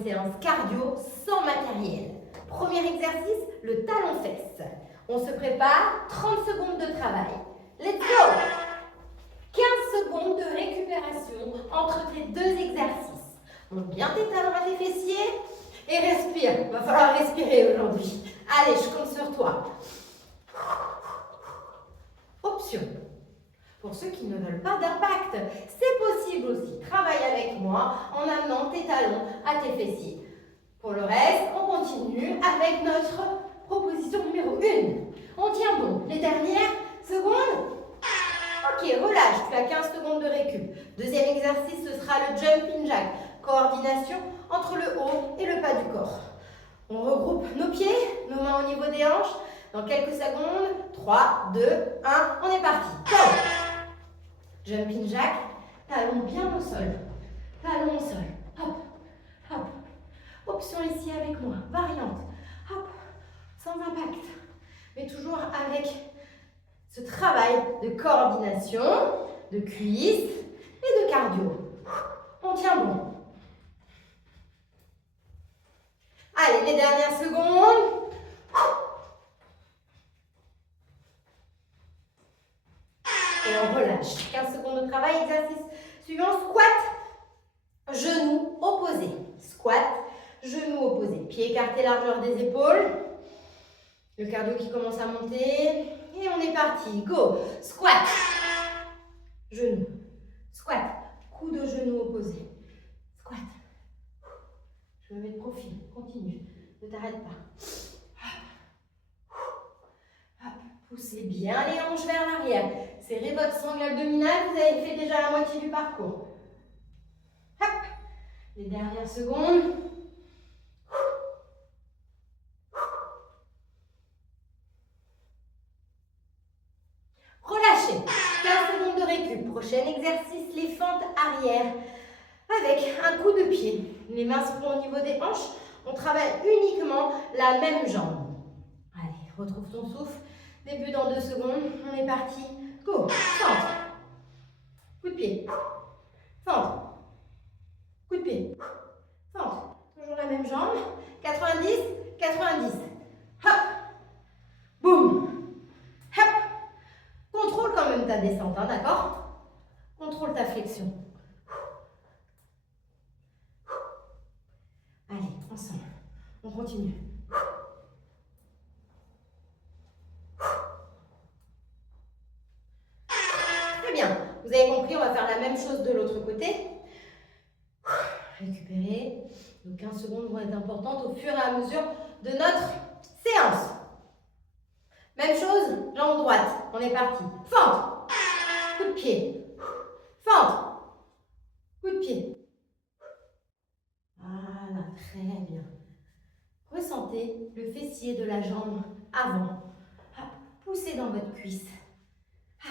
une séance cardio sans matériel. Premier exercice, le talon-fesse. On se prépare, 30 secondes de travail. Let's go! 15 secondes de récupération entre tes deux exercices. Monte bien tes talons à tes fessiers et respire. Il va falloir respirer aujourd'hui. Allez, je compte sur toi. Option. Pour ceux qui ne veulent pas d'impact, c'est possible aussi. Travaille avec moi en amenant tes talons à tes fessiers. Pour le reste, on continue avec notre proposition numéro 1. On tient bon. Les dernières secondes. Ok, relâche. Tu as 15 secondes de récup. Deuxième exercice, ce sera le jumping jack. Coordination entre le haut et le bas du corps. On regroupe nos pieds, nos mains au niveau des hanches. Dans quelques secondes, 3, 2, 1, on est parti. Go! Jumping jack, talons bien au sol. Talons au sol. Hop, hop. Option ici avec moi. Variante. Hop, sans impact. Mais toujours avec ce travail de coordination, de cuisses et de cardio. On tient bon. Allez, les dernières secondes. Et on relâche. 15 secondes de travail. Exercice suivant. Squat. Genoux opposés. Squat. Genoux opposés. Pieds écartés, largeur des épaules. Le cardio qui commence à monter. Et on est parti. Go. Squat. Genoux. Squat. Coude au genou opposé. Squat. Je me mets de profil. Continue. Ne t'arrête pas. Hop. Poussez bien les hanches vers l'arrière. Serrez votre sangle abdominale. Vous avez fait déjà la moitié du parcours. Hop. Les dernières secondes. Relâchez. 15 secondes de récup. Prochain exercice, les fentes arrière. Avec un coup de pied. Les mains seront au niveau des hanches. On travaille uniquement la même jambe. Allez, retrouve ton souffle. Début dans 2 secondes. On est parti. Go. Fente. Coup de pied. Fente. Coup de pied. Fente. Toujours la même jambe. 90, 90. Hop. Boum. Hop. Contrôle quand même ta descente, hein, d'accord? Contrôle ta flexion. Allez, ensemble. On continue. Très bien. Vous avez compris, on va faire la même chose de l'autre côté. Récupérer. Donc 15 secondes vont être importantes au fur et à mesure de notre séance. Même chose, jambe droite. On est parti. Fente. Coup de pied. Fente. Coup de pied. Voilà, très bien. Ressentez le fessier de la jambe avant. Hop, poussez dans votre cuisse. Hop,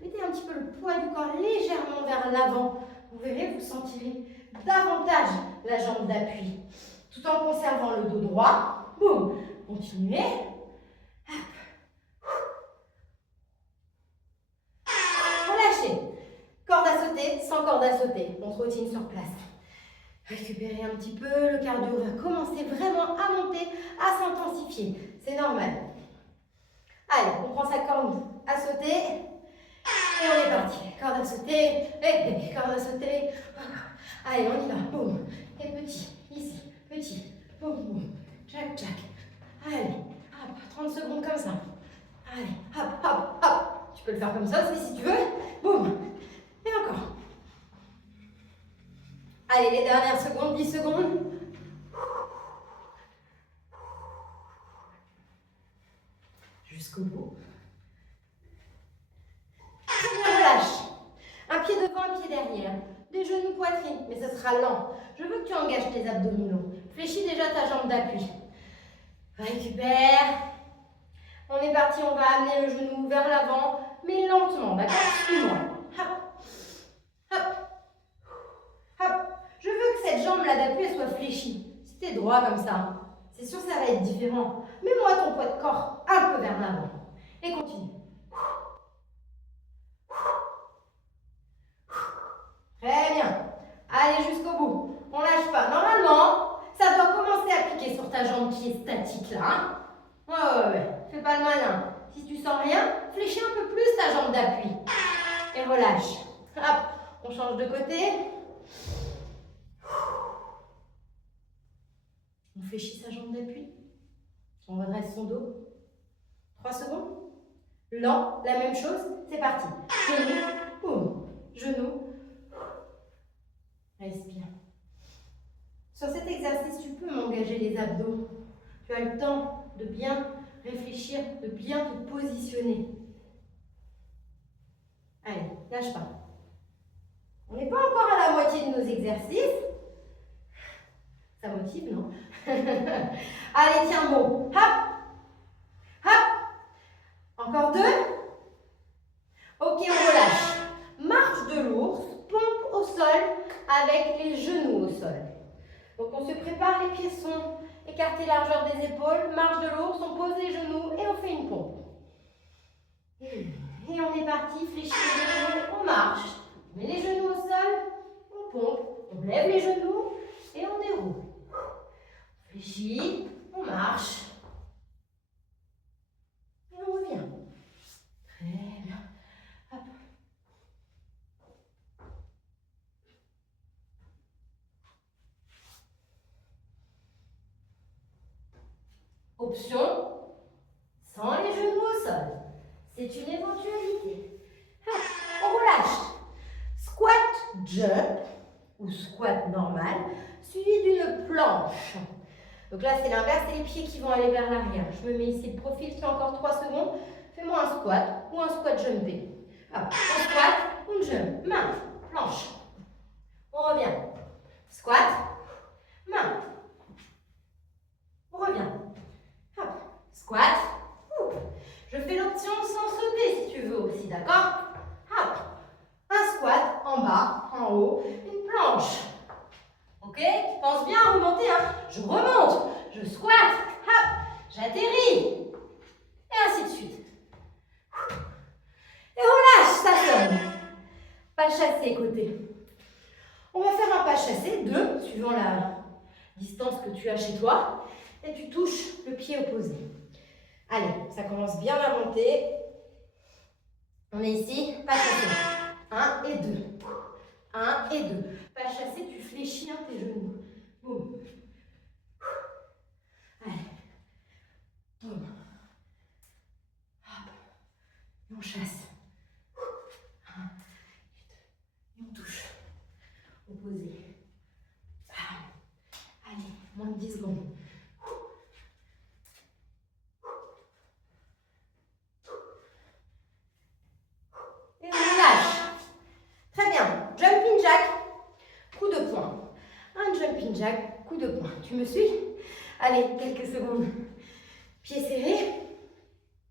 mettez un petit peu le poids du corps légèrement vers l'avant. Vous verrez, vous sentirez davantage la jambe d'appui. Tout en conservant le dos droit. Boum. Continuez. Hop. Relâchez. Corde à sauter, sans corde à sauter. On trottine sur place. Récupérez un petit peu, le cardio va commencer vraiment à monter, à s'intensifier. C'est normal. Allez, on prend sa corde à sauter et on est parti. Corde à sauter, et corde à sauter. Allez, on y va. Boum. Et petit, ici, petit. Boum, boum. Tchac, tchac. Allez, hop, 30 secondes comme ça. Allez, hop, hop, hop. Tu peux le faire comme ça aussi si tu veux. Boum. Et encore. Allez, les dernières secondes, 10 secondes. Jusqu'au bout. Relâche. Un pied devant, un pied derrière. Des genoux, poitrine, mais ce sera lent. Je veux que tu engages tes abdominaux. Fléchis déjà ta jambe d'appui. Récupère. On est parti, on va amener le genou vers l'avant, mais lentement, d'accord? Suis-moi. Hop. Hop. Hop. Je veux que cette jambe-là d'appui soit fléchie. Si tu es droit comme ça, c'est sûr que ça va être différent. Mets-moi ton poids de corps un peu vers l'avant. Et continue. Très bien. Allez jusqu'au bout. On lâche pas. Normalement, change de côté. On fléchit sa jambe d'appui. On redresse son dos. 3 secondes. Lent, la même chose. C'est parti. Genou, genou. Respire. Sur cet exercice, tu peux m'engager les abdos. Tu as le temps de bien réfléchir, de bien te positionner. Allez, lâche pas. On n'est pas encore à la moitié de nos exercices. Ça motive, non? Allez, tiens bon. Hop. Hop. Encore 2. Ok, on relâche. Marche de l'ours, pompe au sol avec les genoux au sol. Donc on se prépare, les pieds sont écartés, largeur des épaules. Marche de l'ours, on pose les genoux et on fait une pompe. Et on est parti, fléchir les genoux, on marche. On met les genoux au sol, on pompe, on lève les genoux et on déroule. On fléchit, on marche. Et on revient. Très bien. Hop. Option, sans les genoux au sol. C'est une éventualité. Hop. On relâche. Squat jump ou squat normal, suivi d'une planche. Donc là, c'est l'inverse, c'est les pieds qui vont aller vers l'arrière. Je me mets ici de profil, tu as encore 3 secondes. Fais-moi un squat ou un squat jumpé. Hop, on squat, on jump. Main, planche. On revient. Squat, main. On revient. Hop, squat. Je fais l'option sans sauter si tu veux aussi, d'accord? Hop, un squat en bas, en haut, une planche. Ok? Pense bien à remonter, hein? Je remonte, je squatte, hop, j'atterris. Et ainsi de suite. Et relâche, ça sonne. Pas chassé côté. On va faire un pas chassé, 2, suivant la distance que tu as chez toi. Et tu touches le pied opposé. Allez, ça commence bien à monter. On est ici, pas chassé. 1 et 2. 1 et 2. Pas chassé, tu fléchis tes genoux. Boum. Allez. Boum. Hop. Et on chasse. 1 et 2. Et on touche. Opposé. Allez, moins de 10 secondes. Et on relâche. Très bien. Jumping jack. Coup de poing. Un jumping jack. Coup de poing. Tu me suis? Allez, quelques secondes. Pied serré.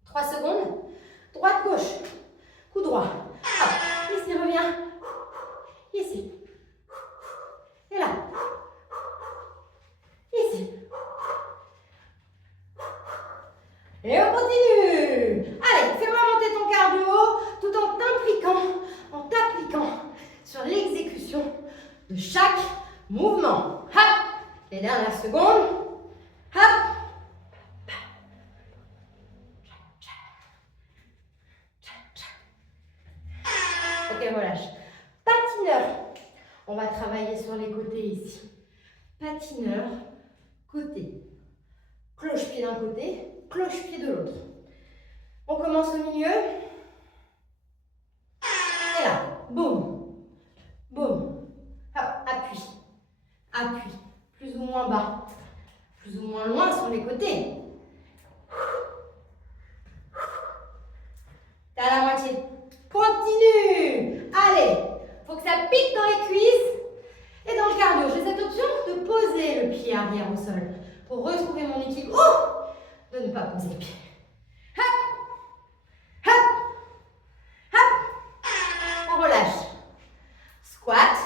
3 secondes. Droite, gauche. Coup droit. Hop. Ici, reviens. Ici. Et là. Ici. Et on continue. Allez, fais-moi monter ton cardio tout en t'appliquant sur l'exécution de chaque mouvement. Hop. Les dernières secondes. Hop. Ok, relâche. Patineur. On va travailler sur les côtés ici. Patineur, côté. Cloche-pied d'un côté, cloche-pied de l'autre. On commence au milieu. Et là, boum, boum. Hop, appui, appui. Plus ou moins bas, plus ou moins loin sur les côtés. T'es à la moitié. Continue. Allez, faut que ça pique dans les cuisses et dans le cardio. J'ai cette option de poser le pied arrière au sol pour retrouver mon équilibre. Oh, de ne pas poser le pied. Hop, hop, hop. On relâche. Squat,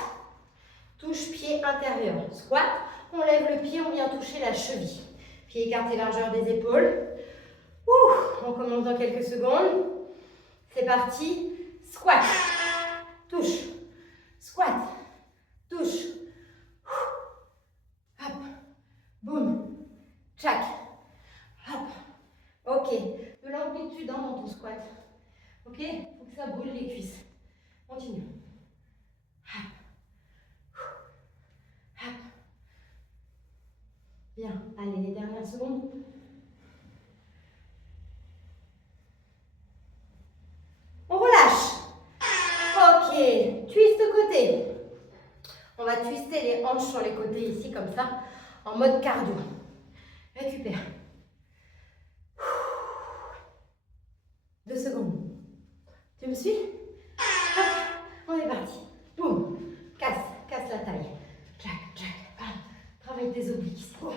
touche pied intérieur. Squat, on lève le pied, on vient toucher la cheville. Pied écarté, largeur des épaules. On commence dans quelques secondes. C'est parti. Squat, touche, squat, touche. Hop, boum, tchac. Hop. Ok, de l'amplitude dans ton squat. Ok, il faut que ça brûle les cuisses. Continue. Bien. Allez, les dernières secondes. On relâche. Ok. Twist côté. On va twister les hanches sur les côtés ici, comme ça, en mode cardio. Récupère. 2 secondes. Tu me suis? Hop, on est parti. Boum. Casse la taille. Jack. Ah, travaille tes obliques ici. Boum.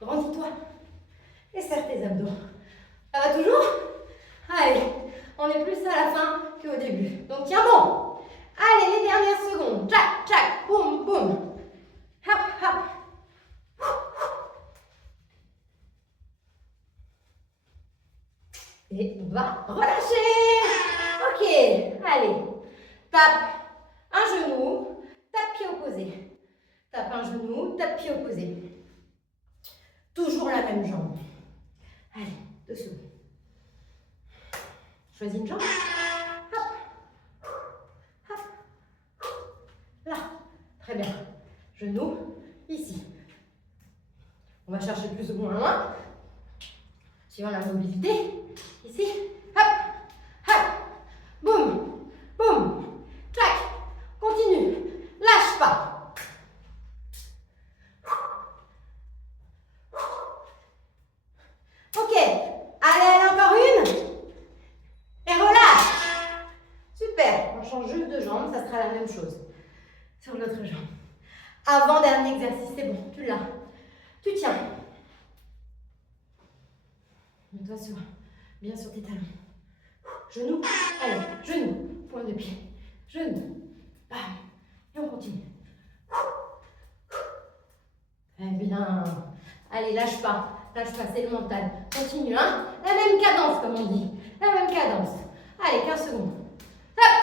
Grandis-toi. Et serre tes abdos. Ça va toujours? Allez, on est plus à la fin qu'au début. Donc tiens bon. Allez, les dernières secondes. Jack. Boum. Hop. Et on va relâcher. Ok, allez. Tape un genou, tape pied opposé. Tape un genou, tape pied opposé. Toujours la même jambe. Allez, 2 secondes. Choisis une jambe. Hop. Là. Très bien. Genou, ici. On va chercher plus ou moins loin. Suivant la mobilité. Ici. Hop. Boum. Clac. Continue. Lâche pas. Ok. Allez, encore une. Et relâche. Super. On change juste de jambe. Ça sera la même chose. Sur l'autre jambe. Avant-dernier exercice. C'est bon. Tu l'as. Tu tiens. Mets-toi bien sur tes talons. Genou. Allez, genou. Point de pied. Genou. Bam. Et on continue. Très bien. Allez, lâche pas. C'est le mental. Continue, hein. La même cadence, comme on dit. La même cadence. Allez, 15 secondes. Hop.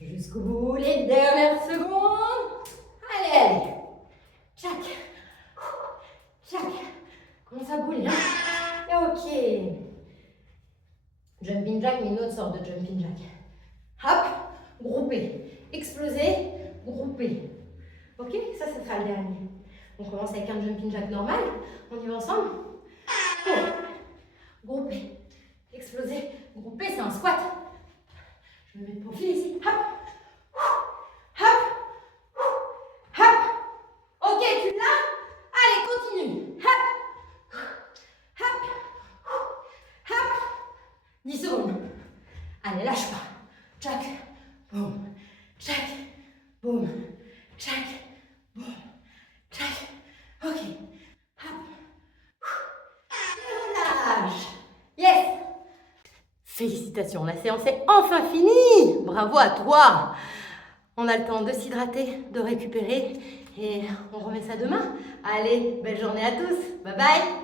Jusqu'au bout, les dernières secondes. Allez. Jack. Commence à bouler, hein. Et ok. Jumping jack, mais une autre sorte de jumping jack. Hop, groupé. Exploser, groupé. Ok, ça sera le dernier. On commence avec un jumping jack normal. On y va ensemble. Groupé. Exploser, groupé, c'est un squat. Je me mets de profil ici. Hop. Ok, tu l'as? Allez, continue. Hop. 10 secondes. Allez, lâche pas. Jack, boum. Ok. Hop. Et relâche. Yes. Félicitations, la séance est enfin finie. Bravo à toi. On a le temps de s'hydrater, de récupérer et on remet ça demain. Allez, belle journée à tous. Bye bye.